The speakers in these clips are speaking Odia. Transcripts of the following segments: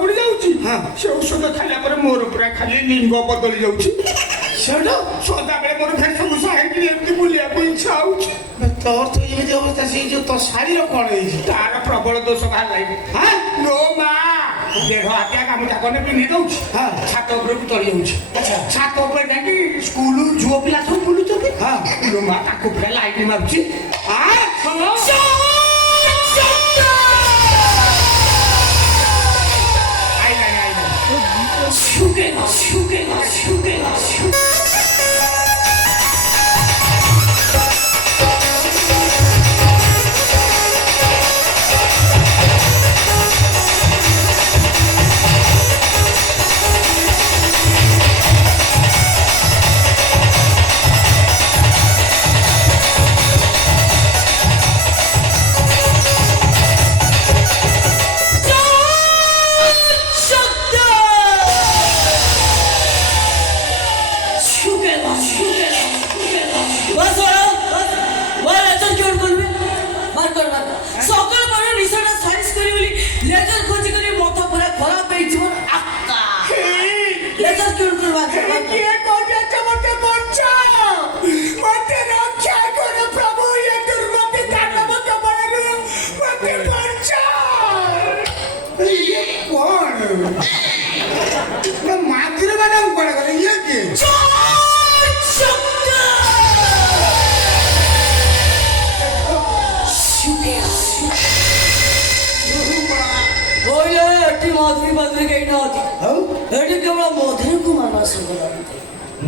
ପଡି ଯାଉଛି ସେ ଔଷଧ ଖାଇଲା ପରେ ମୋର ପୁରା ଖାଲି ଲିଙ୍ଗ ବଦଳି ଯାଉଛି ସେଟା ସଦାବେଳେ ମୋର ଭେଷଭୂଷା ହେଇକି ଏମିତି ବୁଲିବାକୁ ଇଚ୍ଛା ହଉଛି ତୋର ତ ଏମିତି ଅବସ୍ଥା ସେଇ ଯୋଉ ତୋ ଶାଢୀର କଣ ହେଇଛି ତାର ପ୍ରବଳ ଦୋଷ ବାହାରିଲା ଲୋ ମା ଦେହ ହାତିଆ ଗାମୁଛା କନେ ପିନ୍ଧି ଦଉଛି ଛାତ ଉପରକୁ ଚଳି ଯାଉଛି ଛାତ ଉପରେ ଯାଇକି ସ୍କୁଲ ଝୁଅ ପିଲା ସବୁ ବୁଲୁଛନ୍ତି ଲୋ ମା ତାକୁ ପୁରା ଲାଇଟ୍ ମାରୁଛି Shugega, shugega, shugega, shugega.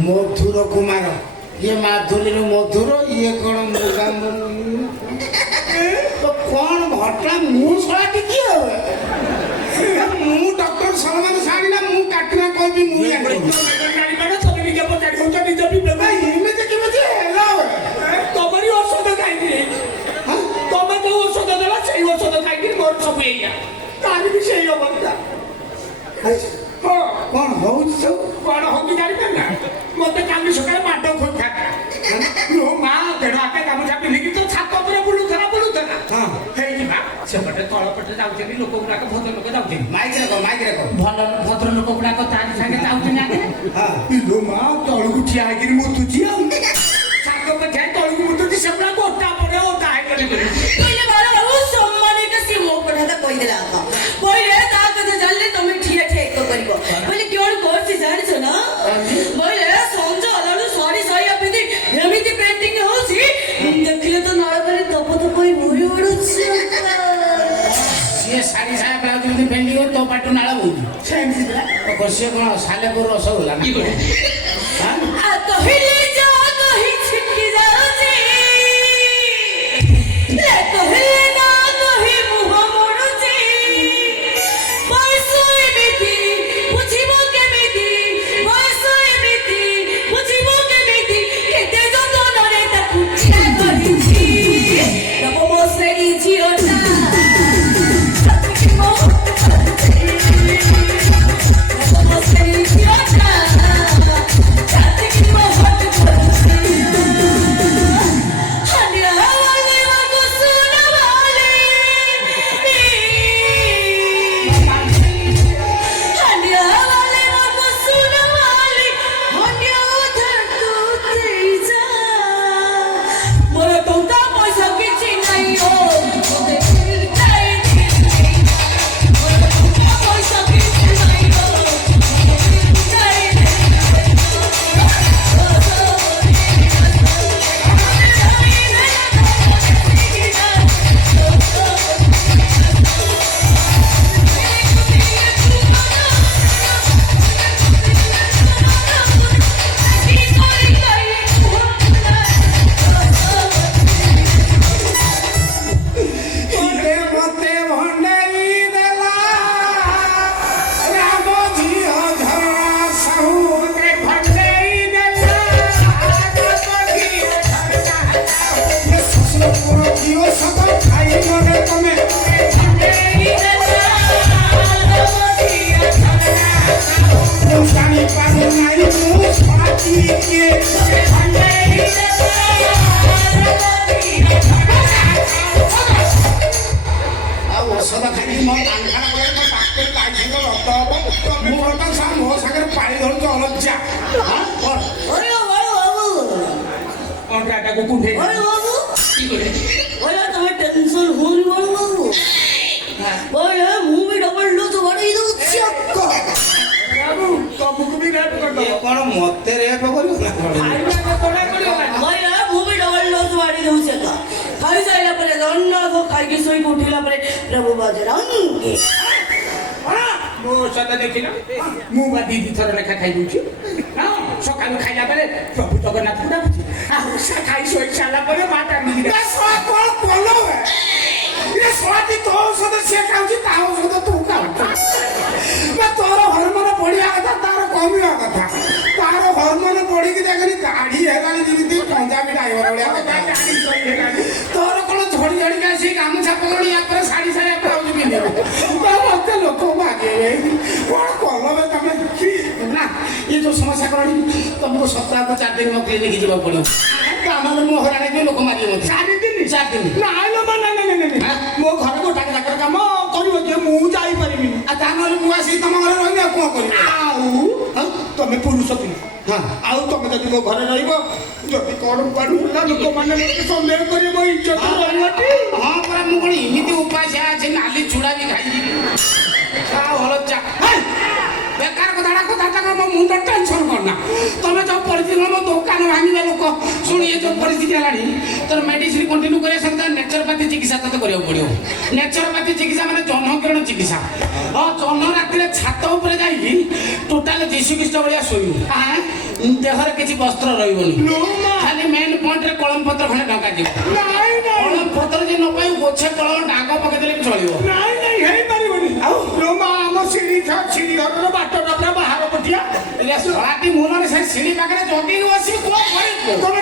मधुर कुमार ये माधुरी मधुर ये कौन तो कौन घटना मुझा टिकी मु डॉक्टर सलमान साड़ी ना मु काटना कोई भी मु गाड़ी माने सब निके पचाड़ी होता निज भी भाई एमे केमे हेला तमरी औषध खाइली तमे जो औषध देला सेही औषध खाइली मोर सब एइया तारी भी सेही अवस्था कौन होउछ कौन होउछ जानि ना मते काली सकाळे माडो खोखा लो मा देड़ आके गामुछा पिन्हिकी तो छात ଉପରେ ବୁଲୁଥରା ହେଇକି ବା ସେପଟେ ତଳ ପଟେ ଯାଉଛନ୍ତି ଲୋକ ଗୁଡାକ ଭଦ୍ର ଲୋକ ଯାଉଛନ୍ତି ମାଇକ୍ ରେ କହ ଭଲ ଭଦ୍ର ଲୋକ ଗୁଡାକ ତାରି ସାଙ୍ଗେ ଯାଉଛନ୍ତି ଆଗରେ लो मा ତଳକୁ ଠିଆ ହେଇକିରି ମୁତୁଛି ଆଉ ଛାତ ଉପରେ ଠିଆ ତଳକୁ ମୁତୁଛି ସେଗୁଡା ଗୋଟା ପଡେ ଓଦା ହେଇଗଲେ କହିଲେ ବାଳ ବାବୁ ସମ୍ମାନେ କେ ସି ମୋ କଥା କହିଦେଲା କହିଲେ ତା କଥା ଜାଣିଲେ ତମେ ଠିଆ ଠିଆ ଏକ କରିବ କହିଲେ କିଅଣ କରୁଛି ଜାଣିଛ ନା କହିଲେ ସଞ୍ଜ ଅଲାଳୁ ସରି ସରି ଆପିତି ଏମିତି ପେଣ୍ଟିଂ ହଉଛି ଦେଖିଲେ ତ ନଳକରେ ତପ ତପ ହୋଇ ଭୁରି ଉଡୁଛି ସିଏ ଶାଢୀ ସାୟା ବ୍ଲାଉଜ ଯଦି ପେଣ୍ଟିଂ କରି ତୋ ପାଟୁ ନାଳ ବହୁଛି ସେମିତି ସିଏ କଣ ସାଲେପୁର ରସଗୋଲା କି କହିଲେ କହିଲେ ଯା କହି ଛିଟକି ଯାଉଛି କହିଲେ ନା କହି ମୁହଁ ମୋଡୁଛି ବୟସ ଏମିତି ବୁଝିବ କେମିତି ବୟସ ଏମିତି ବୁଝିବ କେମିତି କେତେ ଯନ୍ତ୍ରଣାରେ ତାକୁ ଛିଡ଼ା କରିଛି ତବ ମୋ ସେଇ ଝିଅଟା ମୋ ସେଇ ଝିଅଟା ତାକୁ କୁଣ୍ଢେଇ বড় বাবু কি করে বলে তোমার টেনশন হল বড় বাবু বলে মুভি ডবল ডোজ বাড়াই দଉଛି ବାବୁ ତମକୁ ବି ରେଟ୍ ଏ କରିଦବ କଣ ମତେ ରେପ କରିବ ନା କଣ? ଖାଇବା କେତେବେଳେ କରିବ বলে মুভি ডবল ডোজ বাড়াই দଉଛି খাই যাইলা পরে দন্ড খাইକି ଶୋଇକି ଉଠିଲା ପରେ ପ୍ରଭୁ ବଜରଙ୍ଗୀ ମୋ ସହିତ ଦେଖିଲ ମୁଁ ବା ଦି ଥର ଲେଖା ଖାଇଦଉଛି ହଁ ସକାଳୁ ଖାଇଲା ବେଳେ ପ୍ରଭୁ ଜଗନ୍ନାଥକୁ ଡାକୁଛି ଆଉ ସେ ଖାଇ ଶୋଇ ସାରିଲା ପରେ ମା ଟାଣିକି ଏ ଶଳା କଣ କଲ ବେ? ଏ ଶଳାଟି ତୋ ଔଷଧ ସିଏ ଖାଉଛି ତା ଔଷଧ ତୁ ଖାଉଛୁ ବା ତୋର ହରମୋନ ବଢିବା କଥା ତାର କମିବା କଥା ତାର ହରମୋନ ବଢିକି ଦେଖିନି ଦାଢି ହେଲାଣି ଯେମିତି ପଞ୍ଜାବୀ ଡ୍ରାଇଭର ଭଳିଆ କଥା ଟାଣି ଶୋଇ ହେଲାଣି ତୋର କଣ ଝଡି ଝଡିକା ଆସି ଗାମୁଛା ପକଡ଼ି ୟା ପରେ ଶାଢୀ ସାରିବା ପରେ ହଉଛି ପିନ୍ଧିବ ତ ମତେ ଲୋକ ମାଗିବେ କଣ କଲ ବେ ତମେ ନା ଏ ଯୋଉ ସମସ୍ୟା କଲଣି ତମକୁ ସପ୍ତାହକୁ 4 ଦିନ ମୋ କ୍ଲିନିକ ଯିବାକୁ ପଡିବ କାମରେ ମୋ ହଇରାଣ ହେଇଯିବ ଲୋକ ମାରିବେ ମତେ 4 ଦିନ 4 ଦିନ ନାଇଁ ଲୋ ମା ନାଇଁ ନାଇଁ ନାଇଁ ମୋ ଘରେ ଗୋଟାକ ଯାକର କାମ କରିବ ଯେ ମୁଁ ଯାଇପାରିବିନି ଆଉ ତା ନହେଲେ ମୁଁ ଆସିକି ତମ ଘରେ ରହିବି ଆଉ କଣ କରିବି ଆଉ ତମେ ପୁରୁଷ ପିଲା ହଁ ଆଉ ତମେ ଯଦି ମୋ ଘରେ ରହିବ ଯଦି କଣ କୁଆଡୁ ହେଲା ଲୋକମାନେ ମତେ ସନ୍ଦେହ କରିବ ଇଜ୍ଜତ ରହିବଟି ହଁ ପରା ମୁଁ କଣ ଏମିତି ଉପାସ ଅଛି ନାଲି ଚୁଡ଼ା ବି ଖାଇଯିବି ଭଲ ଚା ବେକାର କଥାଟା ମୋ ମୁଣ୍ଡ ଟେନସନ୍ କରନା ତମେ ଯୋଉ ପରିସ୍ଥିତି ମୋ ଦୋକାନ ଭାଙ୍ଗିବା ଲୋକ ଶୁଣି ଏ ଯୋଉ ପରିସ୍ଥିତି ହେଲାଣି ତୋର ମେଡିସିନ କଣ୍ଟିନ୍ୟୁ କରିବା ସହିତ ନେଚୁରୋପାଥି ଚିକିତ୍ସା ତତେ କରିବାକୁ ପଡିବ ନେଚୁରୋପାଥି ଚିକିତ୍ସା ମାନେ ଜହ୍ନ କିରଣ ଚିକିତ୍ସା ହଁ ଜହ୍ନ ରାତିରେ ଛାତ ଉପରେ ଯାଇକି ଟୋଟାଲ ଯୀଶୁଖ୍ରୀଷ୍ଟ ଭଳିଆ ଶୋଇବୁ ଦେହରେ କିଛି ବସ୍ତ୍ର ରହିବନି ଖାଲି ମେନ୍ ପଏଣ୍ଟରେ କଳମ ପତ୍ର ଖଣ୍ଡେ ଢଙ୍କାଯିବ ନାଇଁ ନାଇଁ କଳମ ପତ୍ର ଯେ ନ ପାଇବୁ ଗୋଛେ କଳମ ଡାଙ୍ଗ ପକେଇଦେଲେ ବି ଚଳିବ ନାଇଁ ନାଇଁ ହେଇପାରିବନି ଆଉ ଲୋ ମା ଆମ ସିঁଢି ଘରର ବାଟଟା ପୁରା ବାହାର ପଟିଆ ଶଳାଟି ମୁନରେ ସେ ସିঁଢି ପାଖରେ ଜଗିକି ବସିକି କଣ କରିବୁ ତମେ